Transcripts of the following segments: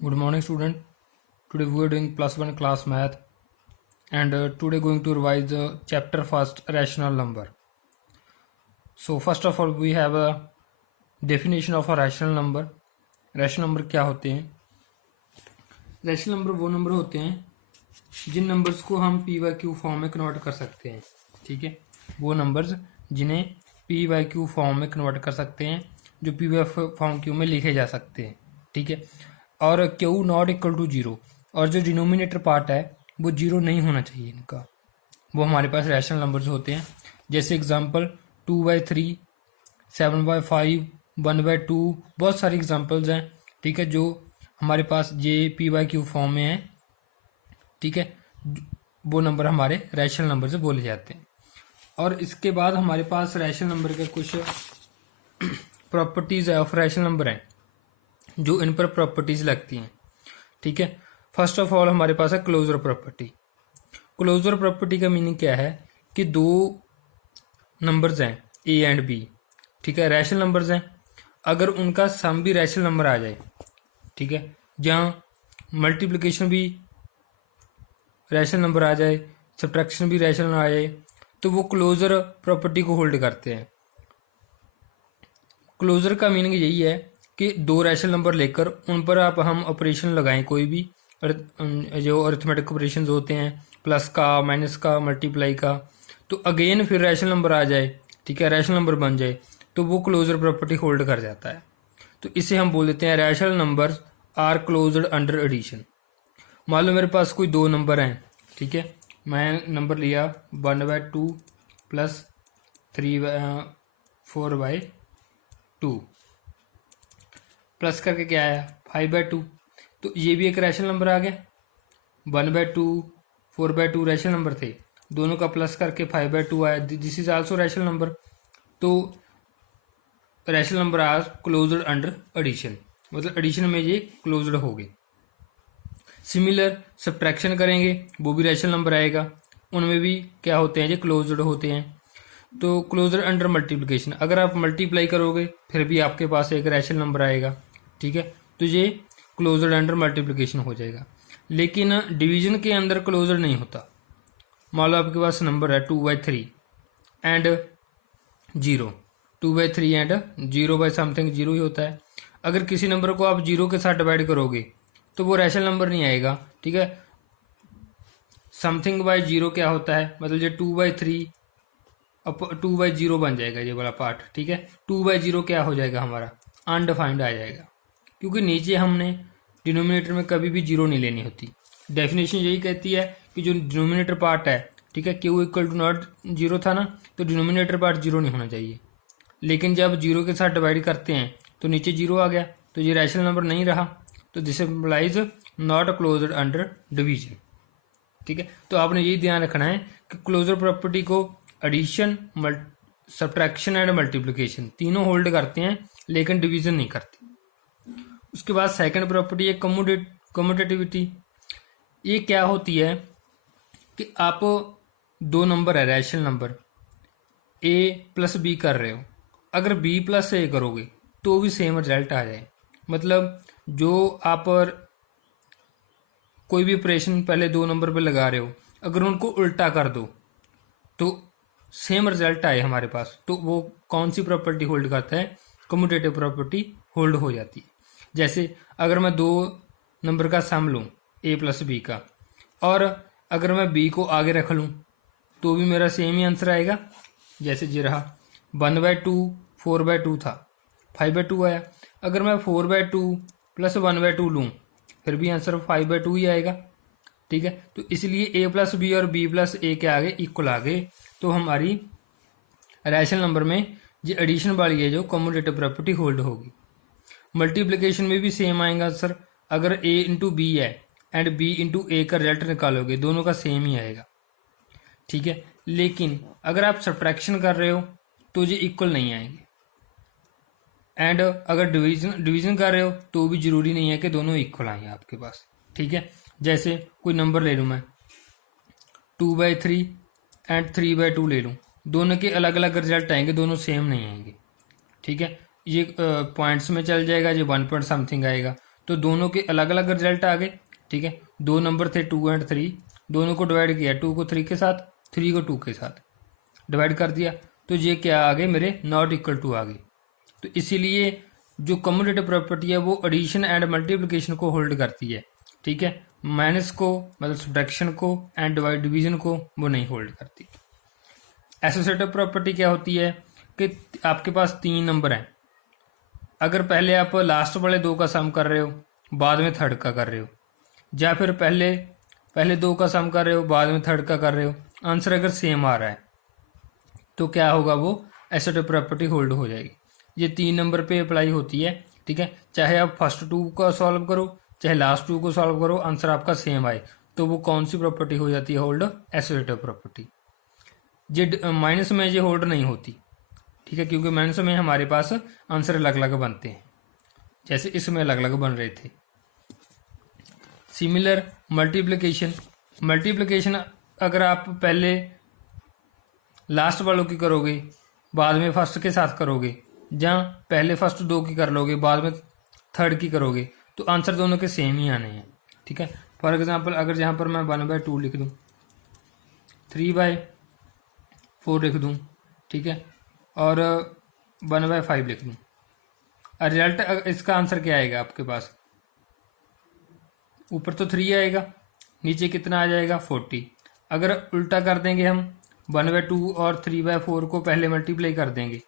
Good morning, student. Today we are doing plus one class math, and today going to revise the chapter first, rational number. So first of all, we have a definition of a rational number. Rational number क्या होते हैं? Rational number वो number होते हैं जिन numbers को हम P Y Q form में convert कर सकते हैं. ठीक है, वो नंबर्स जिन्हें पी वाई क्यू फॉर्म में कन्वर्ट कर सकते हैं, जो पी वाई फॉर्म क्यू में लिखे जा सकते हैं. ठीक है, और q not equal to zero, और जो डिनोमिनेटर पार्ट है वो जीरो नहीं होना चाहिए इनका, वो हमारे पास रैशनल नंबर्स होते हैं. जैसे एग्जांपल 2/3, 7/5, 1/2, बहुत सारी एग्जांपल्स हैं. ठीक है, जो हमारे पास J P Y Q form में है. ठीक है, वो नंबर हमारे रैशनल नंबर से बोले जाते हैं. और इसके बाद हमारे पास रैशनल नंबर के कुछ प्रॉपर्टीज ऑफ रैशनल नंबर हैं जो इन पर प्रॉपर्टीज लगती हैं. ठीक है, फर्स्ट ऑफ ऑल हमारे पास है क्लोजर प्रॉपर्टी. क्लोजर प्रॉपर्टी का मीनिंग क्या है कि दो नंबर्स हैं ए एंड बी. ठीक है, रैशनल नंबर्स हैं, अगर उनका सम भी रैशनल नंबर आ जाए, ठीक है, जहाँ मल्टीप्लिकेशन भी रैशनल नंबर आ जाए, सब्ट्रैक्शन भी रैशनल नंबर आ जाए, तो वो क्लोजर प्रॉपर्टी को होल्ड करते हैं. क्लोजर का मीनिंग यही है कि दो रैशनल नंबर लेकर उन पर आप हम ऑपरेशन लगाएं, कोई भी जो अरिथमेटिक ऑपरेशंस होते हैं, प्लस का, माइनस का, मल्टीप्लाई का, तो अगेन फिर रैशनल नंबर आ जाए, ठीक है, रैशनल नंबर बन जाए, तो वो क्लोजर प्रॉपर्टी होल्ड कर जाता है. तो इसे हम बोल देते हैं rational numbers are closed under addition. मान लो मेरे पास कोई दो नंबर हैं. ठीक है, मैं नंबर लिया 1/2 प्लस 4/2 प्लस करके क्या आया 5/2. तो ये भी एक रैशनल नंबर आ गया. 1/2, 4/2 रैशनल नंबर थे, दोनों का प्लस करके 5/2 आया. This is also rational number. तो rational number are closed under addition, मतलब एडिशन में ये क्लोज्ड हो गए. सिमिलर सब्ट्रैक्शन करेंगे, वो भी रैशनल नंबर आएगा, उनमें भी क्या होते हैं, ये क्लोज्ड होते हैं. तो क्लोज्ड अंडर मल्टीप्लिकेशन, अगर आप मल्टीप्लाई करोगे फिर भी आपके पास एक रैशनल नंबर आएगा. ठीक है, तो ये क्लोज्ड अंडर मल्टीप्लिकेशन हो जाएगा. लेकिन डिवीजन के अंदर क्लोज्ड नहीं होता. मान लो आपके पास नंबर है 2/3 एंड 0, 2/3 एंड 0/समथिंग 0 ही होता है. अगर किसी नंबर को आप 0 के साथ डिवाइड करोगे तो वो रैशनल नंबर नहीं आएगा. ठीक है, समथिंग बाय 0 क्या होता है, मतलब ये 2/3 अब 2/0 बन जाएगा ये वाला पार्ट. ठीक है, 2/0 क्या हो जाएगा हमारा, अनडिफाइंड आ जाएगा, क्योंकि नीचे हमने डिनोमिनेटर में कभी भी जीरो नहीं लेनी होती. डेफिनेशन यही कहती है कि जो डिनोमिनेटर पार्ट है, ठीक है, q equal to not zero था ना, तो डिनोमिनेटर पार्ट जीरो नहीं होना चाहिए. लेकिन जब जीरो के साथ डिवाइड करते हैं तो नीचे जीरो आ गया, तो ये रैशनल नंबर नहीं रहा, तो this implies not closed under division. ठीक है, तो आपने यही ध्यान रखना है कि क्लोजर प्रॉपर्टी को एडिशन, सब्ट्रैक्शन एंड मल्टीप्लिकेशन तीनों होल्ड करते हैं, लेकिन डिवीजन नहीं करते. उसके बाद सेकंड प्रॉपर्टी है कम्यूटेटिविटी. ये क्या होती है कि आप दो नंबर है रैशनल नंबर, ए प्लस बी कर रहे हो, अगर बी प्लस ए करोगे तो भी सेम रिजल्ट आ जाए. मतलब जो आप कोई भी ऑपरेशन पहले दो नंबर पे लगा रहे हो, अगर उनको उल्टा कर दो तो सेम रिजल्ट आए हमारे पास, तो वो कौन सी प्रॉपर्टी होल्ड करता है, कम्यूटेटिव प्रॉपर्टी होल्ड हो जाती है. जैसे अगर मैं दो नंबर का सम लूँ ए प्लस बी का, और अगर मैं बी को आगे रख लूँ तो भी मेरा सेम ही आंसर आएगा. जैसे ये रहा 1/2 4/2 था, 5/2 आया. अगर मैं 4/2 प्लस 1/2 लूँ फिर भी आंसर 5/2 ही आएगा. ठीक है, तो इसलिए ए प्लस बी और बी प्लस ए के आगे इक्वल आ गए, तो हमारी रैशनल नंबर में ये एडिशन वाली है जो कम्यूटेटिव प्रॉपर्टी होल्ड होगी. मल्टीप्लिकेशन में भी सेम आएगा आंसर. अगर a इंटू बी है एंड b इंटू ए का रिजल्ट निकालोगे, दोनों का सेम ही आएगा. ठीक है, लेकिन अगर आप सब्ट्रैक्शन कर रहे हो तो ये इक्वल नहीं आएंगे. एंड अगर डिवीजन कर रहे हो तो भी जरूरी नहीं है कि दोनों इक्वल आए आपके पास. ठीक है, जैसे कोई नंबर ले लूँ मैं 2/3 एंड 3/2 ले लूँ, दोनों के अलग अलग रिजल्ट आएंगे, दोनों सेम नहीं आएंगे. ठीक है, ये पॉइंट्स में चल जाएगा, ये 1 पॉइंट समथिंग आएगा, तो दोनों के अलग अलग रिजल्ट आ गए। ठीक है, दो नंबर थे 2 और 3, दोनों को डिवाइड किया, 2 को 3 के साथ, 3 को 2 के साथ डिवाइड कर दिया, तो ये क्या आ गए मेरे नॉट इक्वल टू आ गए। तो इसीलिए जो कम्यूटेटिव प्रॉपर्टी है वो एडिशन एंड मल्टीप्लिकेशन को होल्ड करती है। ठीक है, माइनस को मतलब सब्ट्रैक्शन को एंड डिवीजन को वो नहीं होल्ड करती। एसोसिएटिव प्रॉपर्टी क्या होती है कि आपके पास 3 नंबर हैं, अगर पहले आप लास्ट वाले 2 का सम कर रहे हो, बाद में थर्ड का कर रहे हो, या फिर पहले 2 का सम कर रहे हो, बाद में थर्ड का कर रहे हो, आंसर अगर सेम आ रहा है तो क्या होगा, वो एसोसिएटिव प्रॉपर्टी होल्ड हो जाएगी। ये 3 नंबर पे अप्लाई होती है। ठीक है, चाहे आप फर्स्ट 2 का सॉल्व करो चाहे लास्ट 2 को सॉल्व करो, आंसर आपका सेम आए, तो वो कौन सी प्रॉपर्टी हो जाती है, होल्ड, एसोसिएटिव प्रॉपर्टी। ये माइनस में ये होल्ड नहीं होती। ठीक है, क्योंकि माइनस में हमारे पास आंसर अलग अलग बनते हैं, जैसे इसमें अलग अलग बन रहे थे। सिमिलर मल्टीप्लिकेशन अगर आप पहले लास्ट वालों की करोगे, बाद में फर्स्ट के साथ करोगे, जहाँ पहले फर्स्ट 2 की कर लोगे, बाद में थर्ड की करोगे, तो आंसर दोनों के सेम ही आने हैं। ठीक है, फॉर एग्जांपल अगर यहाँ पर मैं 1/2 लिख दूँ, 3/4 लिख दूँ, ठीक है, और 1/5 लिख दूँ, रिजल्ट इसका आंसर क्या आएगा आपके पास, ऊपर तो 3 आएगा, नीचे कितना आ जाएगा, 40। अगर उल्टा कर देंगे हम, 1/2 और 3/4 को पहले मल्टीप्लाई कर देंगे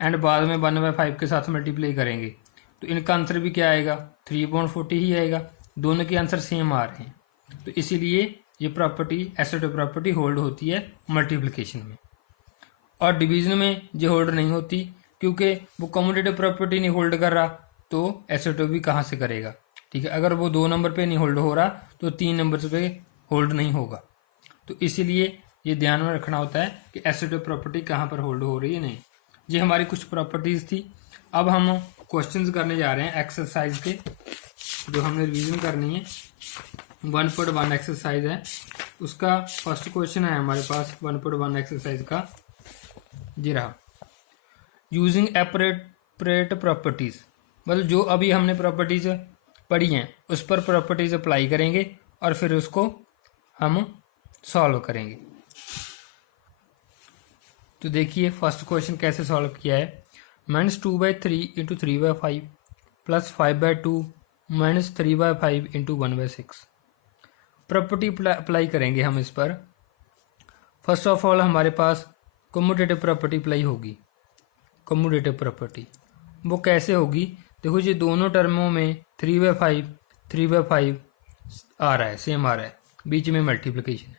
एंड बाद में 1/5 के साथ मल्टीप्लाई करेंगे, तो इनका आंसर भी क्या आएगा, 3/40 ही आएगा। दोनों के आंसर सेम आ रहे हैं, तो इसीलिए ये प्रॉपर्टी एसोसिएटिव प्रॉपर्टी होल्ड होती है मल्टीप्लिकेशन में। और डिवीजन में ये होल्ड नहीं होती, क्योंकि वो कम्यूटेटिव प्रॉपर्टी नहीं होल्ड कर रहा, तो एसोसिएटिव भी कहाँ से करेगा। ठीक है, अगर वो 2 नंबर पे नहीं होल्ड हो रहा तो 3 नंबर पे होल्ड नहीं होगा। तो इसीलिए ये ध्यान में रखना होता है कि एसोसिएटिव प्रॉपर्टी कहाँ पर होल्ड हो रही है, नहीं। ये हमारी कुछ प्रॉपर्टीज थी। अब हम क्वेश्चंस करने जा रहे हैं एक्सरसाइज के, जो हमने रिवीजन करनी है। 1.1 एक्सरसाइज है, उसका फर्स्ट क्वेश्चन है हमारे पास 1.1 एक्सरसाइज का, जी रहा। यूजिंग एपरेट प्रॉपर्टीज, मतलब जो अभी हमने प्रॉपर्टीज पढ़ी हैं उस पर प्रॉपर्टीज अप्लाई करेंगे और फिर उसको हम सॉल्व करेंगे। तो देखिए फर्स्ट क्वेश्चन कैसे सॉल्व किया है। -2/3 × 3/5 प्लस 5/2 माइनस 3/5 × 1/6। प्रॉपर्टी अप्लाई करेंगे हम इस पर। फर्स्ट ऑफ ऑल हमारे पास कम्यूटेटिव प्रॉपर्टी अप्लाई होगी। कम्यूटेटिव प्रॉपर्टी वो कैसे होगी, देखो ये दोनों टर्मों में 3/5 आ रहा है, सेम आ रहा है, बीच में मल्टीप्लिकेशन है,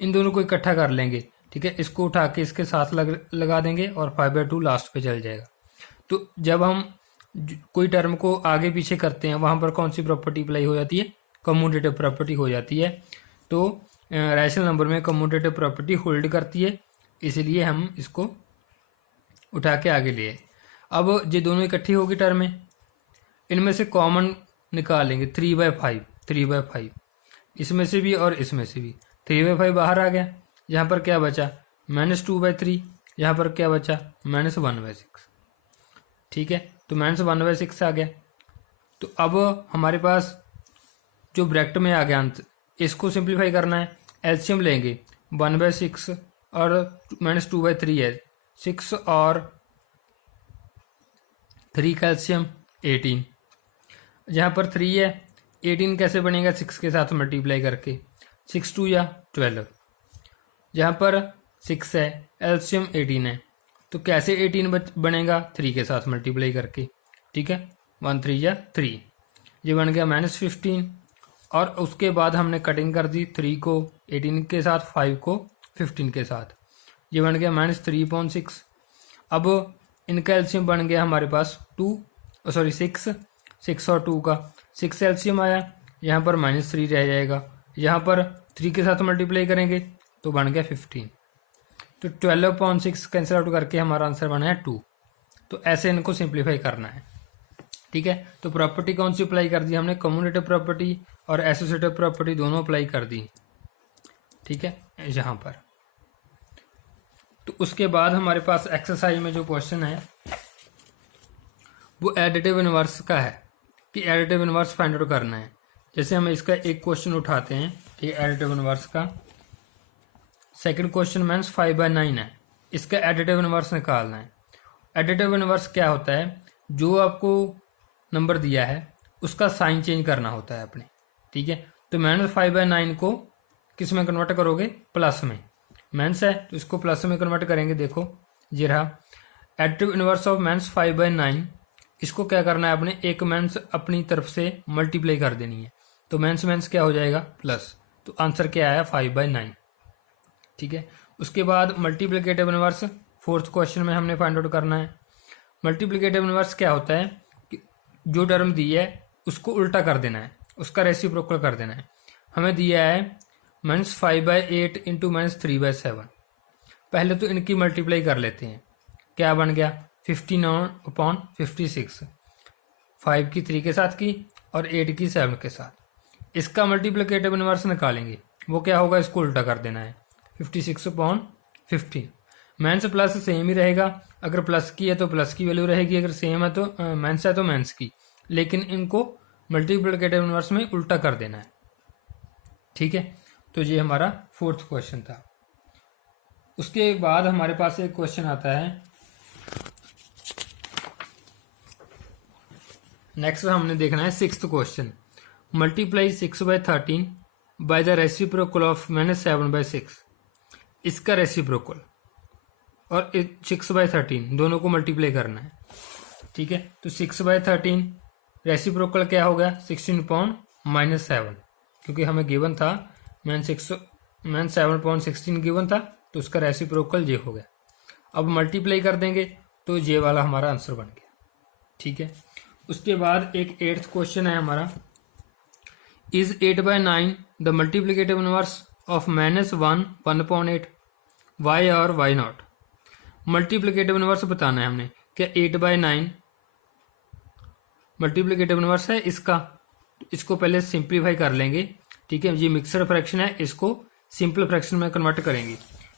इन दोनों को इकट्ठा कर लेंगे। ठीक है, इसको उठा के इसके साथ लगा देंगे और 5/2 लास्ट पे चल जाएगा। तो जब हम कोई टर्म को आगे पीछे करते हैं वहां पर कौन सी प्रॉपर्टी अप्लाई हो जाती है, कम्यूटेटिव प्रॉपर्टी हो जाती है। तो रैशनल नंबर में कम्यूटेटिव प्रॉपर्टी होल्ड करती है, इसलिए हम इसको उठा के आगे लिए। अब ये दोनों इकट्ठी होगी टर्म में, इनमें से कॉमन निकालेंगे 3/5 इसमें से भी और इसमें से भी। 3/5 बाहर आ गया, यहाँ पर क्या बचा -2/3, यहाँ पर क्या बचा -1/6। ठीक है, तो -1/6 आ गया। तो अब हमारे पास जो ब्रैकेट में आ गया आंसर, इसको सिंप्लीफाई करना है, एलसीएम लेंगे। 1/6 और -2/3 है, 6 और 3 का एलसीएम 18। यहाँ पर 3 है, 18 कैसे बनेगा, 6 के साथ मल्टीप्लाई करके, 6 2 या 12। यहाँ पर 6 है, एलसीएम 18 है, तो कैसे 18 बनेगा, 3 के साथ मल्टीप्लाई करके। ठीक है, 1 3 या 3, ये बन गया -15। और उसके बाद हमने कटिंग कर दी, 3 को 18 के साथ, 5 को 15 के साथ, ये बन गया -3/6। अब इनका एलसीएम बन गया हमारे पास 6 और 2 का 6 एलसीएम आया, यहाँ पर -3 रह जाएगा, यहाँ पर 3 के साथ मल्टीप्लाई करेंगे तो बन गया 15। तो 12/6 कैंसिल आउट करके हमारा आंसर बना है 2। तो ऐसे इनको सिंप्लीफाई करना है। ठीक है, तो प्रॉपर्टी कौन सी अप्लाई कर दी हमने, कम्यूटेटिव प्रॉपर्टी और एसोसिएटिव प्रॉपर्टी दोनों अप्लाई कर दी। ठीक है, यहाँ पर। तो उसके बाद हमारे पास एक्सरसाइज में जो क्वेश्चन है वो एडिटिव इनवर्स का है। कि एडिटिव इनवर्स फाइंड आउट करना है। जैसे हम इसका एक क्वेश्चन उठाते हैं, ठीक है, एडिटिव इनवर्स का। सेकंड क्वेश्चन मीन्स 5/9 है, इसका एडिटिव इनवर्स निकालना है। एडिटिव इनवर्स क्या होता है, जो आपको नंबर दिया है उसका साइन चेंज करना होता है अपने, ठीक है। तो -5/9 को किस में कन्वर्ट करोगे, प्लस में। माइनस है तो इसको प्लस में कन्वर्ट करेंगे। देखो ये रहा एडिटिव इनवर्स ऑफ -5/9। इसको क्या करना है अपने, एक माइनस अपनी तरफ से मल्टीप्लाई कर देनी है, तो माइनस क्या हो जाएगा, प्लस। तो आंसर क्या आया, 5/9, ठीक है। उसके बाद मल्टीप्लिकेटिव इनवर्स फोर्थ क्वेश्चन में हमने फाइंड आउट करना है। मल्टीप्लिकेटिव इनवर्स क्या होता है कि जो टर्म दी है उसको उल्टा कर देना है, उसका रेसिप्रोकल कर देना है। हमें दिया है -5/8 इंटू -3/7। पहले तो इनकी मल्टीप्लाई कर लेते हैं, क्या बन गया 59/56, 5 की 3 के साथ की और 8 की 7 के साथ। इसका मल्टीप्लिकेटिव इनवर्स निकालेंगे, वो क्या होगा, इसको उल्टा कर देना है, 56/15। माइनस प्लस सेम ही रहेगा, अगर प्लस की है तो प्लस की वैल्यू रहेगी, अगर सेम है तो माइनस है तो माइनस की, लेकिन इनको मल्टीप्लिकेटिव इनवर्स में उल्टा कर देना है, ठीक है। तो ये हमारा फोर्थ क्वेश्चन था। उसके बाद हमारे पास एक क्वेश्चन आता है, नेक्स्ट हमने देखना है sixth question. Multiply 6/13 by the reciprocal of -7/6। इसका रेसिप्रोकल और 6/13 दोनों को मल्टीप्लाई करना है, ठीक है। तो 6/13 रेसिप्रोकल क्या हो गया, 16/-7, क्योंकि हमें गिवन था -7/16 गिवन था, तो उसका रेसिप्रोकल ये हो गया। अब मल्टीप्लाई कर देंगे तो ये वाला हमारा आंसर बन गया, ठीक है। उसके बाद एक 8th क्वेश्चन है हमारा, is 8/9 the multiplicative inverse of -1 1/8, y और वाई नॉट। मल्टीप्लिकेटिव इनवर्स बताना है हमने, क्या 8/9 मल्टीप्लिकेटिव इनवर्स है इसका। इसको पहले सिंप्लीफाई कर लेंगे, ठीक है। ये मिक्सर फ्रैक्शन है, इसको सिंपल फ्रैक्शन में कन्वर्ट करेंगे।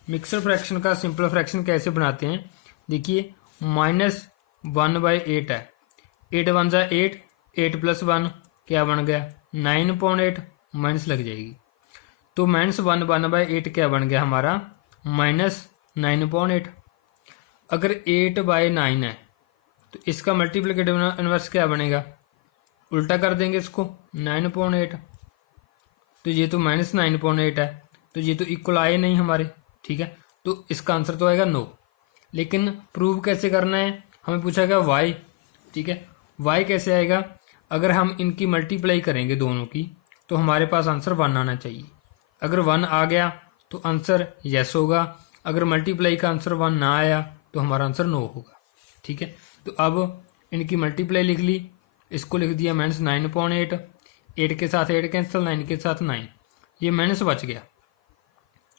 मिक्सर फ्रैक्शन का सिंपल फ्रैक्शन कैसे बनाते हैं, देखिए -1/8 है, 8 1 जा 8, 8 + 1 क्या बन गया 9/8, माइनस लग जाएगी, तो -1 1/8 क्या बन गया हमारा -9/8। अगर 8/9 है तो इसका मल्टीप्लिकेटिव इनवर्स क्या बनेगा, उल्टा कर देंगे इसको 9/8, तो ये तो -9/8 है, तो ये तो इक्वल आए नहीं हमारे, ठीक है। तो इसका आंसर तो आएगा नो। लेकिन प्रूव कैसे करना है, हमें पूछा गया वाई, ठीक है। वाई कैसे आएगा, अगर हम इनकी मल्टीप्लाई करेंगे दोनों की तो हमारे पास आंसर 1 आना चाहिए। अगर 1 आ गया तो आंसर यस होगा, अगर मल्टीप्लाई का आंसर 1 ना आया तो हमारा आंसर नो होगा, ठीक है। तो अब इनकी मल्टीप्लाई लिख ली, इसको लिख दिया -9/8, 8 के साथ 8 कैंसिल, 9 के साथ 9, ये माइनस बच गया।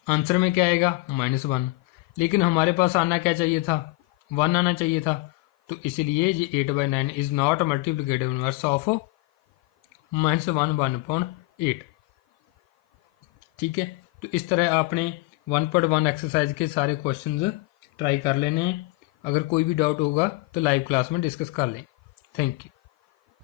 आंसर में क्या आएगा -1, लेकिन हमारे पास आना क्या चाहिए था, 1 आना चाहिए था, तो इसलिए ये 8/9 is not multiplicative inverse of -1 1/8, ठीक है। तो इस तरह आपने 1.1 एक्सरसाइज के सारे क्वेश्चंस ट्राई कर लेने हैं। अगर कोई भी डाउट होगा तो लाइव क्लास में डिस्कस कर लें। Thank you.